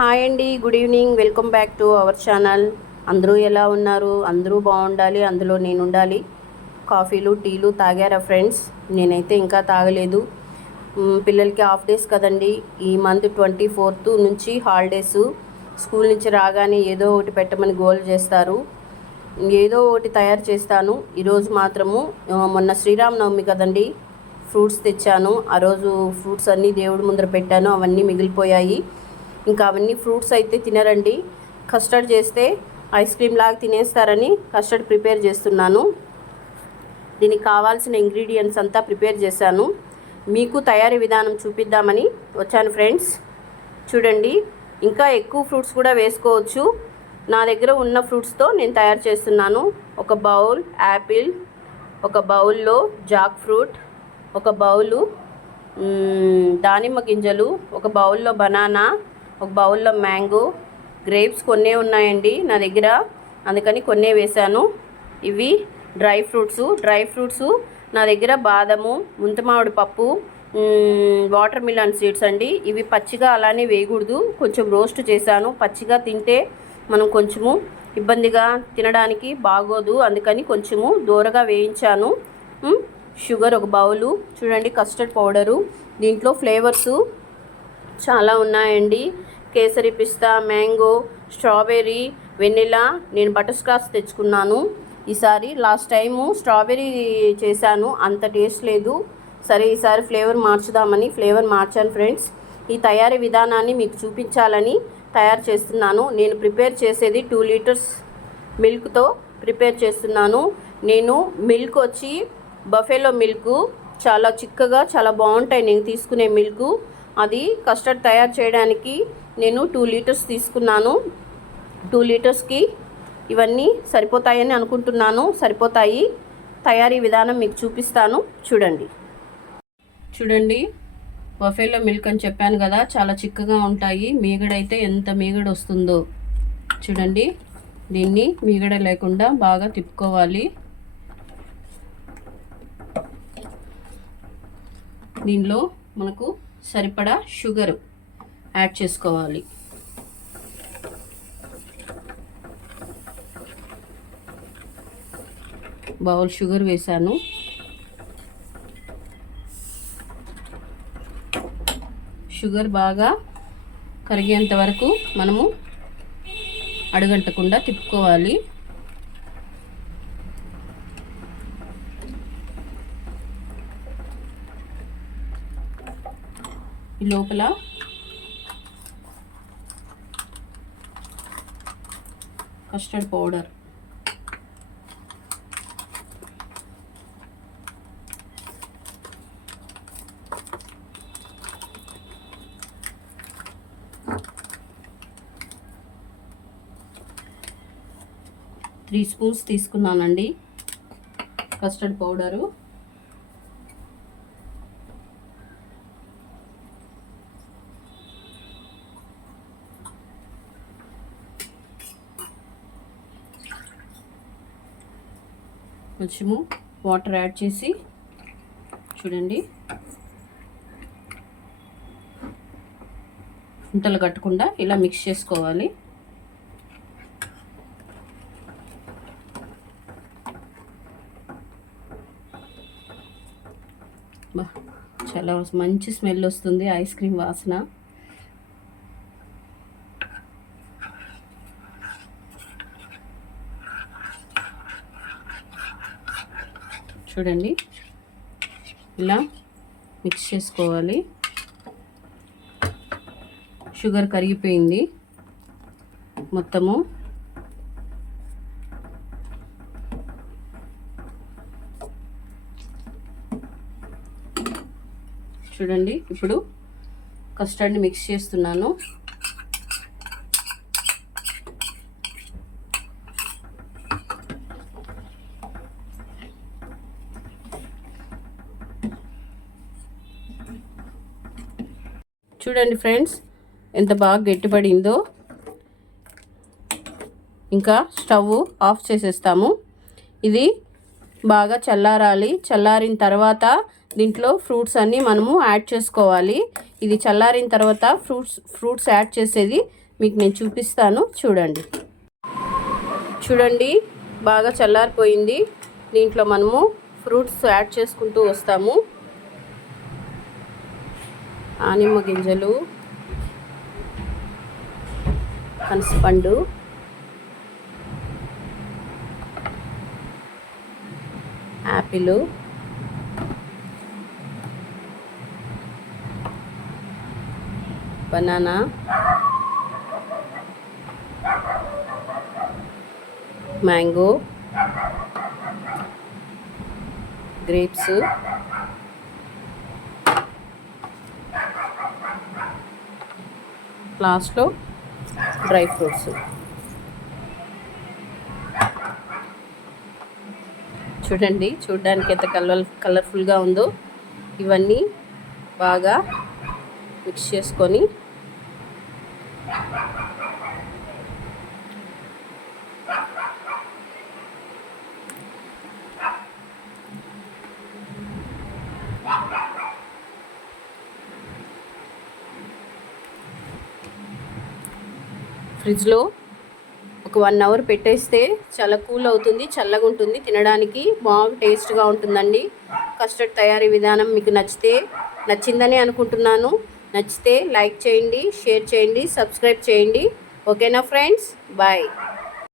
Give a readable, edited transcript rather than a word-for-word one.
Hi అండి, good evening. Welcome back to our channel. అందరూ ఎలా ఉన్నారు? అందరూ బాగుండాలి, అందులో నేను ఉండాలి. కాఫీలు టీలు తాగారా ఫ్రెండ్స్? నేనైతే ఇంకా తాగలేదు. పిల్లలకి హాఫ్ డేస్ కదండి. ఈ మంత్ 24th నుంచి హాలిడేస్. స్కూల్ నుంచి రాగానే ఏదో ఒకటి పెట్టమని గోల్ చేస్తారు. ఏదో ఒకటి తయారు చేస్తాను. ఈరోజు మాత్రము మొన్న శ్రీరామనవమి కదండి, ఫ్రూట్స్ తెచ్చాను. ఆ రోజు ఫ్రూట్స్ అన్నీ దేవుడి ముందర పెట్టాను, అవన్నీ మిగిలిపోయాయి. ఇంకా అవన్నీ ఫ్రూట్స్ అయితే తినరండి. కస్టర్డ్ చేస్తే ఐస్ క్రీమ్ లాగా తినేస్తారని కస్టర్డ్ ప్రిపేర్ చేస్తున్నాను. దీనికి కావాల్సిన ఇంగ్రీడియంట్స్ అంతా ప్రిపేర్ చేశాను. మీకు తయారీ విధానం చూపిద్దామని వచ్చాను ఫ్రెండ్స్. చూడండి, ఇంకా ఎక్కువ ఫ్రూట్స్ కూడా వేసుకోవచ్చు. నా దగ్గర ఉన్న ఫ్రూట్స్తో నేను తయారు చేస్తున్నాను. ఒక బౌల్ యాపిల్, ఒక బౌల్లో జాక్ ఫ్రూట్, ఒక బౌలు దానిమ్మ గింజలు, ఒక బౌల్లో బనానా, ఒక బౌల్లో మ్యాంగో, గ్రేప్స్ కొన్నే ఉన్నాయండి నా దగ్గర, అందుకని కొన్నే వేశాను. ఇవి డ్రై ఫ్రూట్స్ నా దగ్గర బాదము, ముంతమామిడి పప్పు, వాటర్ మిలన్ సీడ్స్ అండి. ఇవి పచ్చిగా అలానే వేయకూడదు, కొంచెం రోస్ట్ చేశాను. పచ్చిగా తింటే మనం కొంచెము ఇబ్బందిగా తినడానికి బాగోదు, అందుకని కొంచెము దూరగా వేయించాను. షుగర్ ఒక బౌలు. చూడండి, కస్టర్డ్ పౌడరు. దీంట్లో ఫ్లేవర్సు చాలా ఉన్నాయండి. కేసరి పిస్తా, మ్యాంగో, స్ట్రాబెర్రీ, వెనిలా. నేను బటర్ స్కాచ్ తెచ్చుకున్నాను ఈసారి. లాస్ట్ టైము స్ట్రాబెర్రీ చేశాను, అంత టేస్ట్ లేదు. సరే, ఈసారి ఫ్లేవర్ మార్చుదామని ఫ్లేవర్ మార్చాను ఫ్రెండ్స్. ఈ తయారీ విధానాన్ని మీకు చూపించాలని తయారు చేస్తున్నాను. నేను ప్రిపేర్ చేసేది 2 లీటర్స్ మిల్క్తో ప్రిపేర్ చేస్తున్నాను. నేను మిల్క్ వచ్చి బఫెలో మిల్క్, చాలా చిక్కగా చాలా బాగుంటాయి నేను తీసుకునే మిల్క్. అది కస్టర్డ్ తయారు చేయడానికి నేను 2 లీటర్స్ తీసుకున్నాను. 2 లీటర్స్కి ఇవన్నీ సరిపోతాయని అనుకుంటున్నాను. సరిపోతాయి. తయారీ విధానం మీకు చూపిస్తాను, చూడండి. బఫెలో మిల్క్ అని చెప్పాను కదా, చాలా చిక్కగా ఉంటాయి. మీగడైతే ఎంత మీగడ వస్తుందో చూడండి. దీన్ని మీగడ లేకుండా బాగా తిప్పుకోవాలి. దీనిలో మనకు సరిపడా షుగర్ యాడ్ చేసుకోవాలి. బౌల్ షుగర్ వేసాను. షుగర్ బాగా కరిగేంత వరకు మనము అడుగంటకుండా తిప్పుకోవాలి. ఈ లోపల కస్టర్డ్ పౌడర్, త్రీ స్పూన్స్ తీసుకున్నానండి కస్టర్డ్ పౌడరు. కొంచెము వాటర్ యాడ్ చేసి చూడండి, ఉంటలు కట్టకుండా ఇలా మిక్స్ చేసుకోవాలి. చాలా మంచి స్మెల్ వస్తుంది, ఐస్ క్రీమ్ వాసన. చూడండి, ఇలా మిక్స్ చేసుకోవాలి. షుగర్ కరిగిపోయింది మొత్తము. చూడండి, ఇప్పుడు కస్టర్డ్ని మిక్స్ చేస్తున్నాను. చూడండి ఫ్రెండ్స్, ఎంత బాగా గట్టిపడిందో. ఇంకా స్టవ్ ఆఫ్ చేసేస్తాము. ఇది బాగా చల్లారాలి. చల్లారిన తర్వాత దీంట్లో ఫ్రూట్స్ అన్నీ మనము యాడ్ చేసుకోవాలి. ఇది చల్లారిన తర్వాత ఫ్రూట్స్ యాడ్ చేసేది మీకు నేను చూపిస్తాను, చూడండి. చూడండి, బాగా చల్లారిపోయింది. దీంట్లో మనము ఫ్రూట్స్ యాడ్ చేసుకుంటూ వస్తాము. దానిమ్మ గింజలు, పనసపండు, యాపిల్, బనానా, మ్యాంగో, గ్రేప్స్, లాస్ట్లో డ్రై ఫ్రూట్స్. చూడండి, చూడడానికి ఎంత కలర్ఫుల్గా ఉందో. ఇవన్నీ బాగా మిక్స్ చేసుకొని ఫ్రిడ్జ్లో ఒక 1 అవర్ పెట్టేస్తే చాలా కూల్ అవుతుంది, చల్లగా ఉంటుంది, తినడానికి బాగా టేస్ట్గా ఉంటుందండి. కస్టర్డ్ తయారీ విధానం మీకు నచ్చిందని అనుకుంటున్నాను. నచ్చితే లైక్ చేయండి, షేర్ చేయండి, సబ్స్క్రైబ్ చేయండి. ఓకేనా ఫ్రెండ్స్? బాయ్.